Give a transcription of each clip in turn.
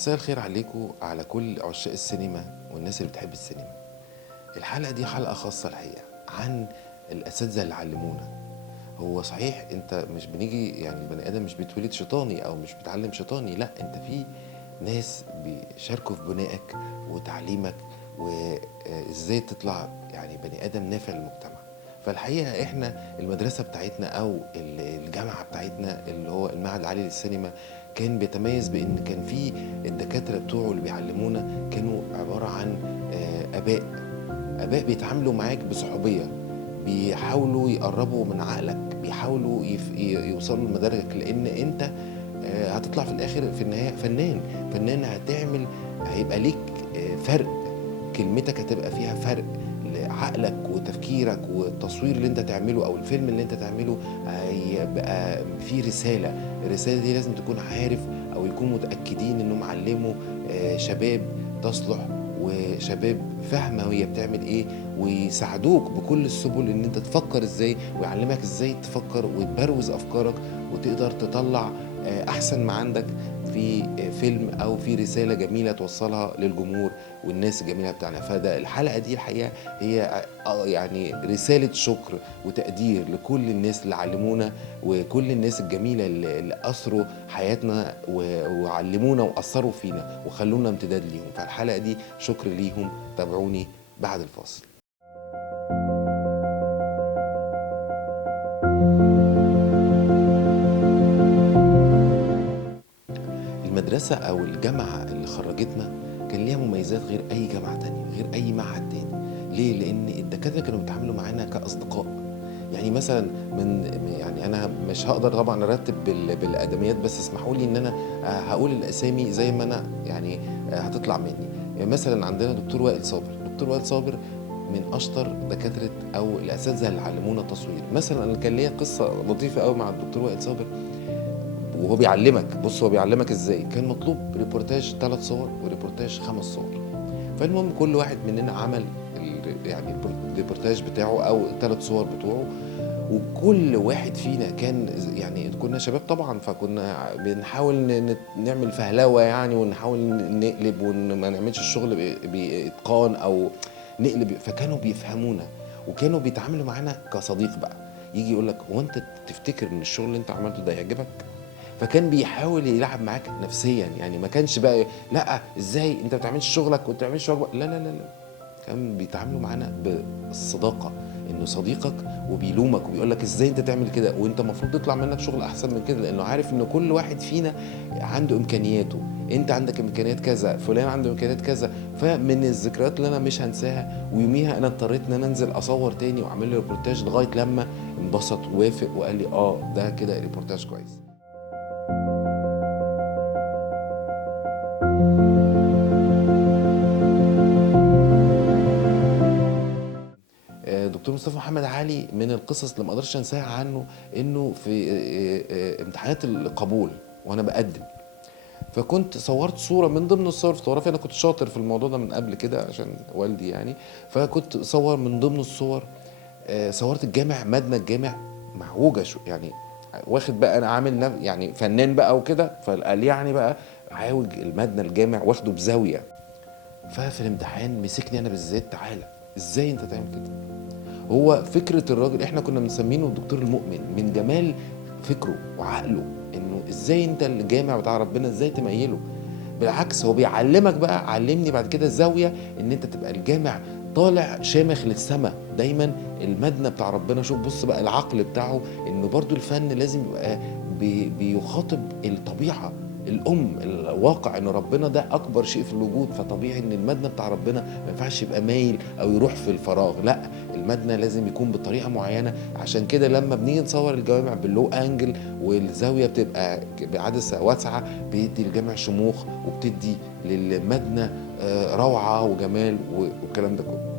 مساء الخير عليكم على كل عشاق السينما والناس اللي بتحب السينما. الحلقة دي حلقة خاصة الحقيقة عن الأساتذة اللي علمونا. هو صحيح انت مش بنيجي، يعني البني آدم مش بيتولد شيطاني أو مش بيتعلم شيطاني، لا، انت في ناس بيشاركوا في بنائك وتعليمك وازاي تطلع يعني بني آدم نافع للمجتمع. فالحقيقة احنا المدرسة بتاعتنا او الجامعة بتاعتنا اللي هو المعهد العالي للسينما كان بيتميز بان كان في الدكاترة بتوعه اللي بيعلمونا كانوا عبارة عن آباء بيتعاملوا معاك بصحوبية، بيحاولوا يقربوا من عقلك، بيحاولوا يوصلوا لمداركك، لان انت هتطلع في الاخر في النهايه فنان هيبقى ليك فرق. كلمتك هتبقى فيها فرق لعقلك وتفكيرك، والتصوير اللي انت تعمله او الفيلم اللي انت تعمله هيبقى فيه رساله. الرساله دي لازم تكون عارف او يكونوا متاكدين انهم علموا شباب تصلح وشباب فاهمه هي بتعمل ايه، ويساعدوك بكل السبل ان انت تفكر ازاي، ويعلمك ازاي تفكر وتبروز افكارك وتقدر تطلع احسن ما عندك في فيلم او في رساله جميله توصلها للجمهور والناس الجميله بتاعنا. فده الحلقه دي الحقيقه هي يعني رساله شكر وتقدير لكل الناس اللي علمونا وكل الناس الجميله اللي اثروا حياتنا وعلمونا واثروا فينا وخلونا امتداد ليهم. فالحلقه دي شكر ليهم. تابعوني بعد الفاصل. المدرسة أو الجامعة اللي خرجتنا كان ليها مميزات غير أي جامعة تانية، غير أي معهد تاني. ليه؟ لأن الدكاترة كانوا بيتعاملوا معانا كأصدقاء. يعني مثلا يعني أنا مش هقدر طبعا أرتب بالأدميات، بس اسمحوا لي إن أنا هقول الأسامي زي ما أنا يعني هتطلع مني. يعني مثلا عندنا دكتور وائل صابر. دكتور وائل صابر من اشطر دكاتره او الاساتذه اللي علمونا التصوير. مثلا انا كان ليا قصه لطيفه قوي مع الدكتور وائل صابر وهو بيعلمك. بص، هو بيعلمك ازاي. كان مطلوب ريبورتاج 3 صور وريبورتاج 5 صور. فالمهم كل واحد مننا عمل يعني الريبورتاج بتاعه او ال3 صور بتوعه، وكل واحد فينا كان يعني كنا شباب طبعا، فكنا بنحاول نعمل فهلوه يعني، ونحاول نقلب وما نعملش الشغل باتقان او نقلب. فكانوا بيفهمونا وكانوا بيتعاملوا معانا كصديق بقى. يجي يقول لك هو انت تفتكر ان الشغل اللي انت عملته ده يعجبك؟ فكان بيحاول يلعب معاك نفسيا، يعني ما كانش بقى لا ازاي انت ما بتعملش شغلك وانت ما بتعملش واجبك، لا لا لا لا. كان بيتعاملوا معانا بالصداقه، انه صديقك وبيلومك وبيقول لك ازاي انت تعمل كده، وانت المفروض تطلع منك شغل احسن من كده، لانه عارف ان كل واحد فينا عنده امكانياته. انت عندك امكانيات كذا، فلان عنده امكانيات كذا. فمن الذكريات اللي انا مش هنساها، ويوميها انا اضطريت ان انا انزل اصور تاني واعمل لي ريبورتاج لغايه لما انبسط ووافق وقال لي ده كده ريبورتاج كويس. دكتور مصطفى محمد علي من القصص اللي ما اقدرش انساها عنه انه في امتحانات القبول وانا بقدم، فكنت صورت صوره من ضمن الصور الفوتوغرافيه. انا كنت شاطر في الموضوع ده من قبل كده عشان والدي يعني. فكنت صور من ضمن الصور، صورت الجامع، مبنى الجامع معوجه شو يعني، واخد بقى انا عامل يعني فنان بقى وكده، فقال يعني بقى عاوج المبنى الجامع واخده بزاويه. ففي الامتحان مسكني انا بالذات، تعالى ازاي انت تعمل كده؟ هو فكرة الراجل احنا كنا بنسمينه الدكتور المؤمن من جمال فكره وعقله، انه ازاي انت الجامع بتاع ربنا ازاي تميله. بالعكس هو بيعلمك بقى، علمني بعد كده الزاوية ان انت تبقى الجامع طالع شامخ للسماء دايما. المبنى بتاع ربنا، شوف بص بقى العقل بتاعه، انه برضو الفن لازم يبقى بيخاطب الطبيعة الام الواقع، ان ربنا ده اكبر شيء في الوجود. فطبيعي ان المبنى بتاع ربنا ما ينفعش يبقى مايل او يروح في الفراغ، لا، المبنى لازم يكون بطريقه معينه. عشان كده لما بنيجي نصور الجوامع باللو انجل والزاويه بتبقى بعدسه واسعه، بيدي الجامع شموخ وبتدي للمبنى روعه وجمال والكلام ده كله.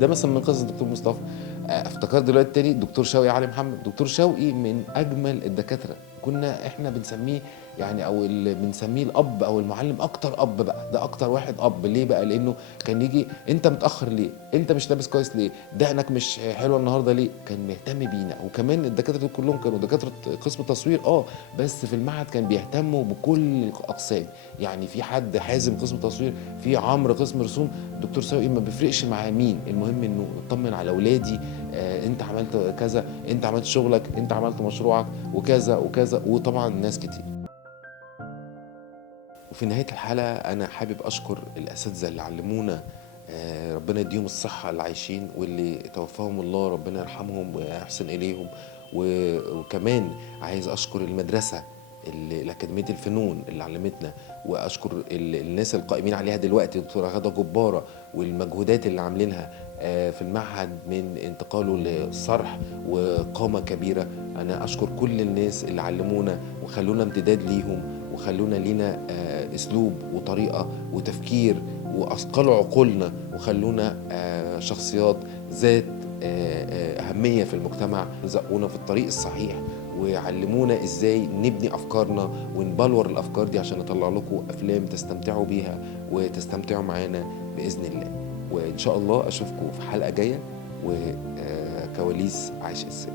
ده مثلا من قصص الدكتور مصطفى. افتكرت دلوقتي تاني الدكتور شوقي علي محمد. دكتور شوقي من اجمل الدكاتره كنا إحنا بنسميه يعني أو اللي بنسميه الأب أو المعلم أكتر أب بقى، ده أكتر واحد أب. ليه بقى؟ لأنه كان يجي أنت متأخر ليه؟ أنت مش لابس كويس ليه؟ دقنك مش حلوة النهارده ليه؟ كان مهتم بينا. وكمان الدكاترة دول كلهم كانوا دكاترة قسم تصوير بس في المعهد كان بيهتموا بكل الأقسام. يعني في حد حازم قسم تصوير، في عمرو قسم رسوم، دكتور سوقي ما بيفرقش مع مين، المهم انه اطمن على اولادي. انت عملت كذا، انت عملت شغلك، انت عملت مشروعك وكذا وكذا، وطبعا ناس كتير. وفي نهاية الحلقة أنا حابب أشكر الأساتذة اللي علمونا، ربنا يديهم الصحة، اللي عايشين واللي توفاهم الله ربنا يرحمهم ويحسن إليهم. وكمان عايز أشكر المدرسة الأكاديمية الفنون اللي علمتنا، وأشكر الناس القائمين عليها دلوقتي، دكتورة غادة جبارة، والمجهودات اللي عاملينها في المعهد من انتقاله للصرح وقامة كبيرة. أنا أشكر كل الناس اللي علمونا وخلونا امتداد ليهم، وخلونا لينا اسلوب وطريقه وتفكير، واثقلوا عقولنا وخلونا شخصيات ذات اهميه في المجتمع، زقونا في الطريق الصحيح وعلمونا ازاي نبني افكارنا ونبلور الافكار دي عشان نطلع لكم افلام تستمتعوا بيها وتستمتعوا معانا باذن الله. وان شاء الله اشوفكم في حلقه جايه وكواليس عايش السر.